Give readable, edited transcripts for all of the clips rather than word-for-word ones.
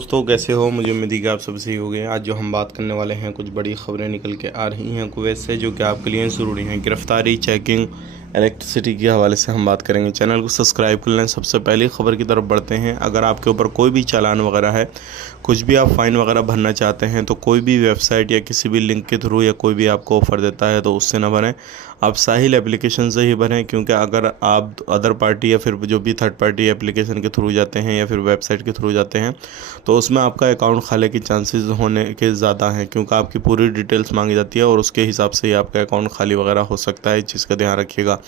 दोस्तों कैसे हो। मुझे उम्मीद है कि आप सब सही हो गए। आज जो हम बात करने वाले हैं, कुछ बड़ी खबरें निकल के आ रही हैं कुवैत से, जो कि आपके लिए ज़रूरी हैं। गिरफ्तारी, चेकिंग, इलेक्ट्रिसिटी के हवाले से हम बात करेंगे। चैनल को सब्सक्राइब कर लें। सबसे पहली खबर की तरफ बढ़ते हैं। अगर आपके ऊपर कोई भी चालान वगैरह है, कुछ भी आप फ़ाइन वगैरह भरना चाहते हैं, तो कोई भी वेबसाइट या किसी भी लिंक के थ्रू या कोई भी आपको ऑफ़र देता है तो उससे ना भरें। आप साहिल एप्लीकेशन से ही भरें, क्योंकि अगर आप अदर पार्टी या फिर जो भी थर्ड पार्टी एप्लीकेशन के थ्रू जाते हैं या फिर वेबसाइट के थ्रू जाते हैं, तो उसमें आपका अकाउंट खाली के चांसेस होने के ज़्यादा हैं, क्योंकि आपकी पूरी डिटेल्स मांगी जाती है और उसके हिसाब से ही आपका अकाउंट खाली वगैरह हो सकता है। इस चीज़ का ध्यान रखिएगा।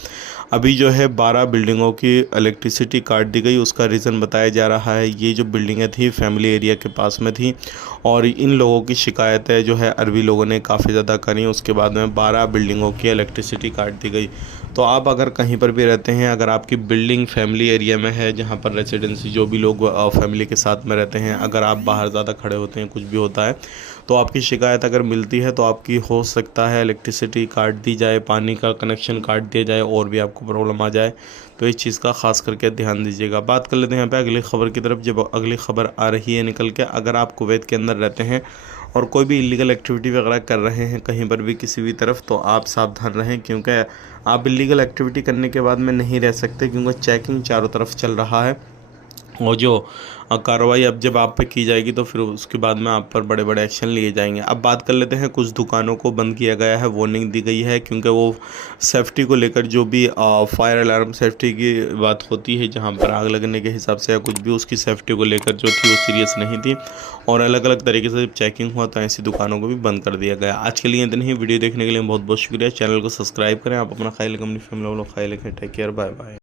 अभी जो है 12 बिल्डिंगों की इलेक्ट्रिसिटी काट दी गई। उसका रीज़न बताया जा रहा है, ये जो बिल्डिंगें थी फैमिली एरिया के पास में थी और इन लोगों की शिकायतें जो है अरबी लोगों ने काफ़ी ज़्यादा करी। उसके बाद में 12 बिल्डिंगों की इलेक्ट्रिसिटी काट दी गई। तो आप अगर कहीं पर भी रहते हैं, अगर आपकी बिल्डिंग फैमिली एरिया में है, जहाँ पर रेसिडेंसी जो भी लोग फैमिली के साथ में रहते हैं, अगर आप बाहर ज़्यादा खड़े होते हैं, कुछ भी होता है, तो आपकी शिकायत अगर मिलती है तो आपकी हो सकता है इलेक्ट्रिसिटी काट दी जाए, पानी का कनेक्शन काट दिया जाए और भी आपको प्रॉब्लम आ जाए। तो इस चीज़ का ख़ास करके ध्यान दीजिएगा। बात कर लेते हैं यहाँ पे अगली ख़बर की तरफ। जब अगली ख़बर आ रही है निकल के, अगर आप कुवैत के अंदर रहते हैं और कोई भी इलीगल एक्टिविटी वगैरह कर रहे हैं कहीं पर भी किसी भी तरफ, तो आप सावधान रहें, क्योंकि आप इलीगल एक्टिविटी करने के बाद में नहीं रह सकते, क्योंकि चेकिंग चारों तरफ चल रहा है। और जो कार्रवाई अब जब आप पे की जाएगी तो फिर उसके बाद में आप पर बड़े बड़े एक्शन लिए जाएंगे। अब बात कर लेते हैं, कुछ दुकानों को बंद किया गया है, वार्निंग दी गई है, क्योंकि वो सेफ्टी को लेकर जो भी फायर अलार्म सेफ्टी की बात होती है, जहां पर आग लगने के हिसाब से या कुछ भी, उसकी सेफ्टी को लेकर जो थी वो सीरियस नहीं थी और अलग अलग तरीके से जब चेकिंग हुआ तो ऐसी दुकानों को भी बंद कर दिया गया। आज के लिए इतना ही। वीडियो देखने के लिए बहुत बहुत शुक्रिया। चैनल को सब्सक्राइब करें। आप अपना ख्याल रखें, अपनी फैमिली वालों का ख्याल रखें। Take care, bye bye.